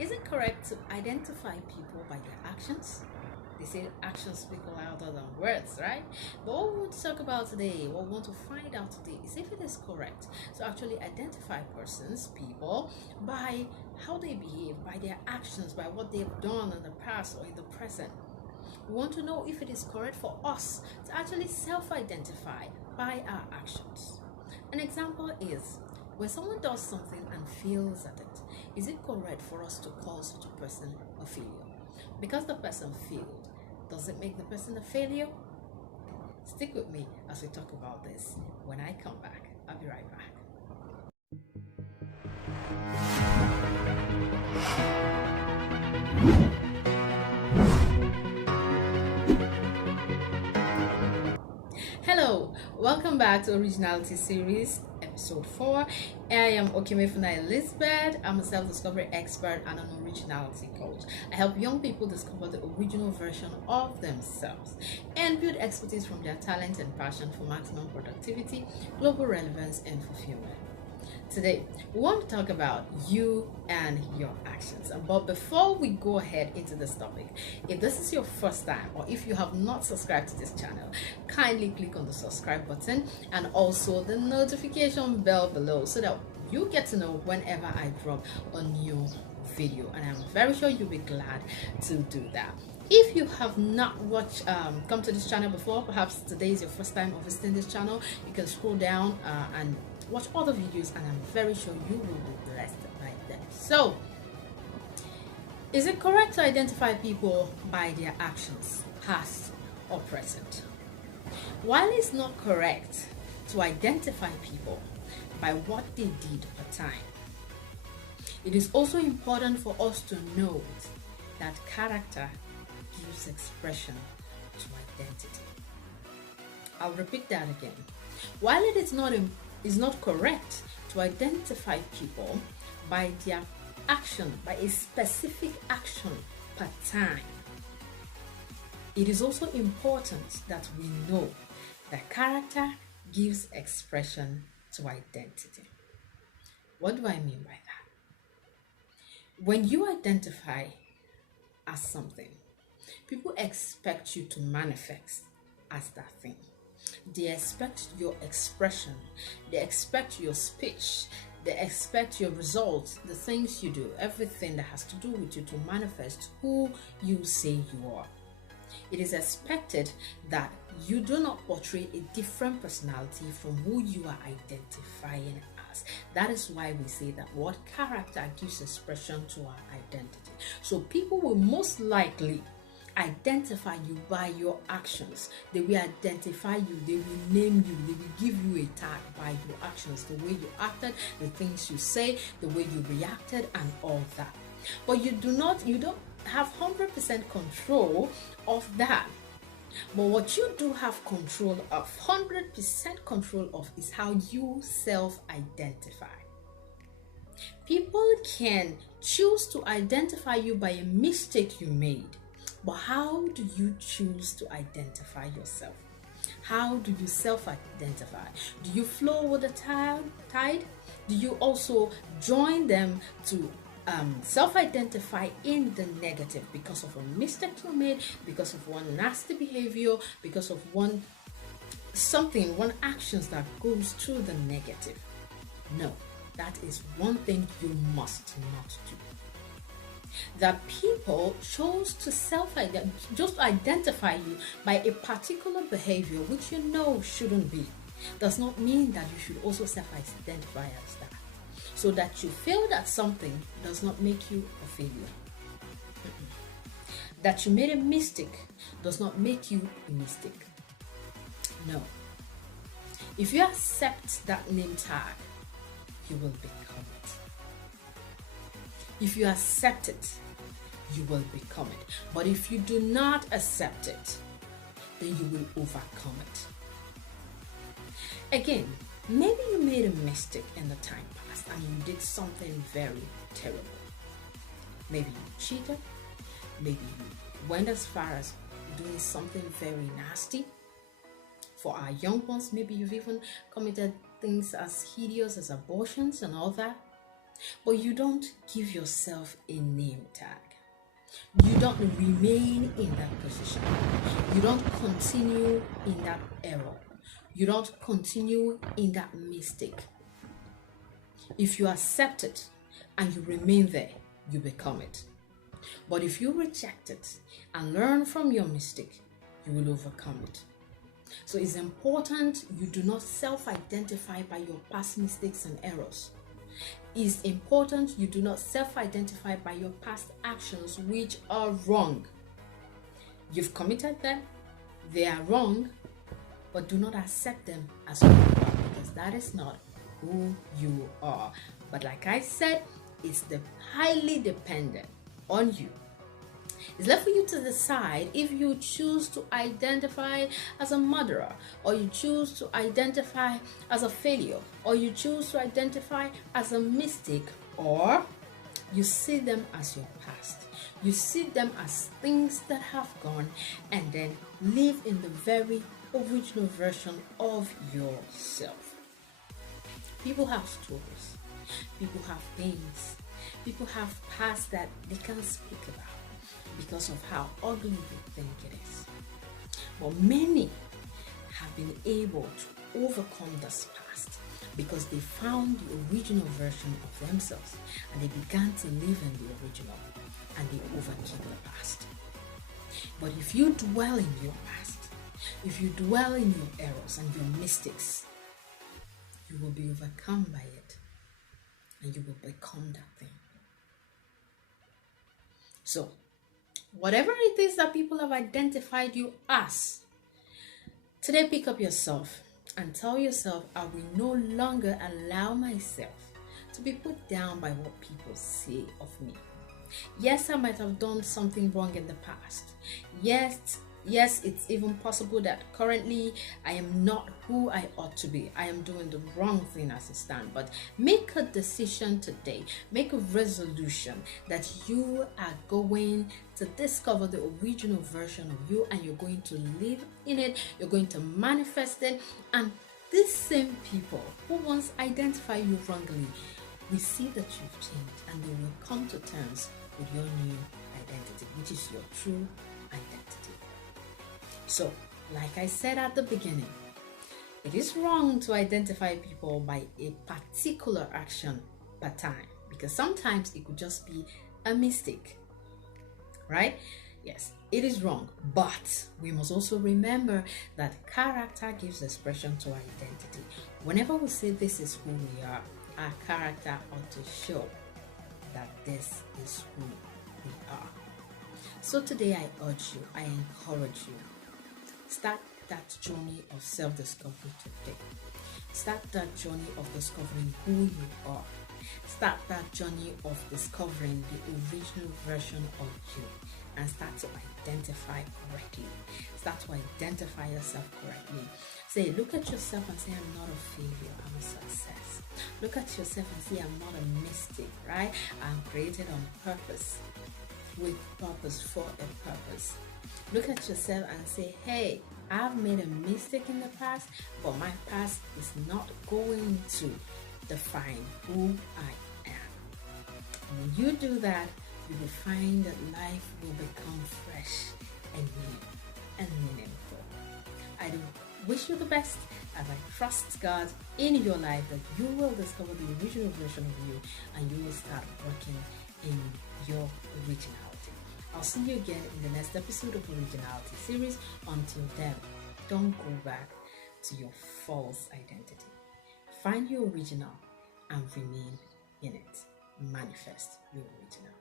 Is it correct to identify people by their actions? They say actions speak louder than words, right? But what we want to talk about today, what we want to find out today, is if it is correct to actually identify persons, people, by how they behave, by their actions, by what they've done in the past or in the present. We want to know if it is correct for us to actually self identify by our actions. An example is when someone does something and fails at it, is it correct for us to call such a person a failure? Because the person failed, does it make the person a failure? Stick with me as we talk about this when I come back. I'll be right back. Hello, welcome back to Originality Series, episode 4. I am Okemefuna Elizabeth. I'm a self-discovery expert and an originality coach. I help young people discover the original version of themselves and build expertise from their talent and passion for maximum productivity, global relevance, and fulfillment. Today, we want to talk about you and your actions. But before we go ahead into this topic, if this is your first time or if you have not subscribed to this channel, kindly click on the subscribe button and also the notification bell below so that you get to know whenever I drop a new video. And I'm very sure you'll be glad to do that. If you have not come to this channel before, perhaps today is your first time of visiting this channel, you can scroll down and watch other videos, and I'm very sure you will be blessed by them. So, is it correct to identify people by their actions, past or present? While it's not correct to identify people by what they did at time, it is also important for us to note that character gives expression to identity. I'll repeat that again. While it is not correct to identify people by their action, by a specific action per time, it is also important that we know that character gives expression to identity. What do I mean by that? When you identify as something, people expect you to manifest as that thing. They expect your expression, they expect your speech, they expect your results, the things you do, everything that has to do with you to manifest who you say you are. It is expected that you do not portray a different personality from who you are identifying as. That is why we say that what character gives expression to our identity. So people will most likely identify you by your actions. They will identify you, they will name you, they will give you a tag by your actions, the way you acted, the things you say, the way you reacted, and all that. But you don't have 100% control of that. But what you do have control of, 100% control of, is how you self-identify. People can choose to identify you by a mistake you made. But how do you choose to identify yourself? How do you self-identify? Do you flow with the tide? Do you also join them to self-identify in the negative because of a mistake you made, because of one nasty behavior, because of one actions that goes to the negative? No, that is one thing you must not do. That people chose to just identify you by a particular behavior which you know shouldn't be, does not mean that you should also self-identify as that. So that you failed at something does not make you a failure. That you made a mistake does not make you a mistake. No. If you accept that name tag, you will become it. If you accept it, you will become it. But if you do not accept it, then you will overcome it. Again, maybe you made a mistake in the time past and you did something very terrible. Maybe you cheated. Maybe you went as far as doing something very nasty. For our young ones, maybe you've even committed things as hideous as abortions and all that. but you don't give yourself a name tag. You don't remain in that position. You don't continue in that error. You don't continue in that mistake. If you accept it and you remain there, you become it. But if you reject it and learn from your mistake, you will overcome it. So it's important you do not self-identify by your past mistakes and errors. It's important you do not self-identify by your past actions which are wrong. You've committed them, they are wrong, but do not accept them as who you are, because that is not who you are. But like I said, it's highly dependent on you. It's left for you to decide if you choose to identify as a murderer, or you choose to identify as a failure, or you choose to identify as a mistake, or you see them as your past. You see them as things that have gone, and then live in the very original version of yourself. People have stories. People have pains. People have past that they can't speak about because of how ugly they think it is. But many have been able to overcome this past because they found the original version of themselves, and they began to live in the original, and they overcame the past. But if you dwell in your past, if you dwell in your errors and your mistakes, you will be overcome by it, and you will become that thing. So, whatever it is that people have identified you as, today pick up yourself and tell yourself, I will no longer allow myself to be put down by what people say of me. Yes, I might have done something wrong in the past. Yes, it's even possible that currently I am not who I ought to be. I am doing the wrong thing as a stand. But make a decision today. Make a resolution that you are going to discover the original version of you, and you're going to live in it. You're going to manifest it. And these same people who once identified you wrongly will see that you've changed, and they will come to terms with your new identity, which is your true identity. So, like I said at the beginning, it is wrong to identify people by a particular action per time, because sometimes it could just be a mistake, right? Yes, it is wrong, but we must also remember that character gives expression to identity. Whenever we say this is who we are, our character ought to show that this is who we are. So today I urge you, I encourage you, start that journey of self-discovery today. Start that journey of discovering who you are. Start that journey of discovering the original version of you, and start to identify correctly. Start to identify yourself correctly. Say, look at yourself and say, I'm not a failure, I'm a success. Look at yourself and say, I'm not a mistake, right? I'm created on purpose, with purpose, for a purpose. Look at yourself and say, hey, I've made a mistake in the past, but my past is not going to define who I am. When you do that, you will find that life will become fresh and new and meaningful. I do wish you the best, as I trust God in your life that you will discover the original version of you, and you will start working in your originality. I'll see you again in the next episode of Originality Series. Until then, don't go back to your false identity. Find your original and remain in it. Manifest your original.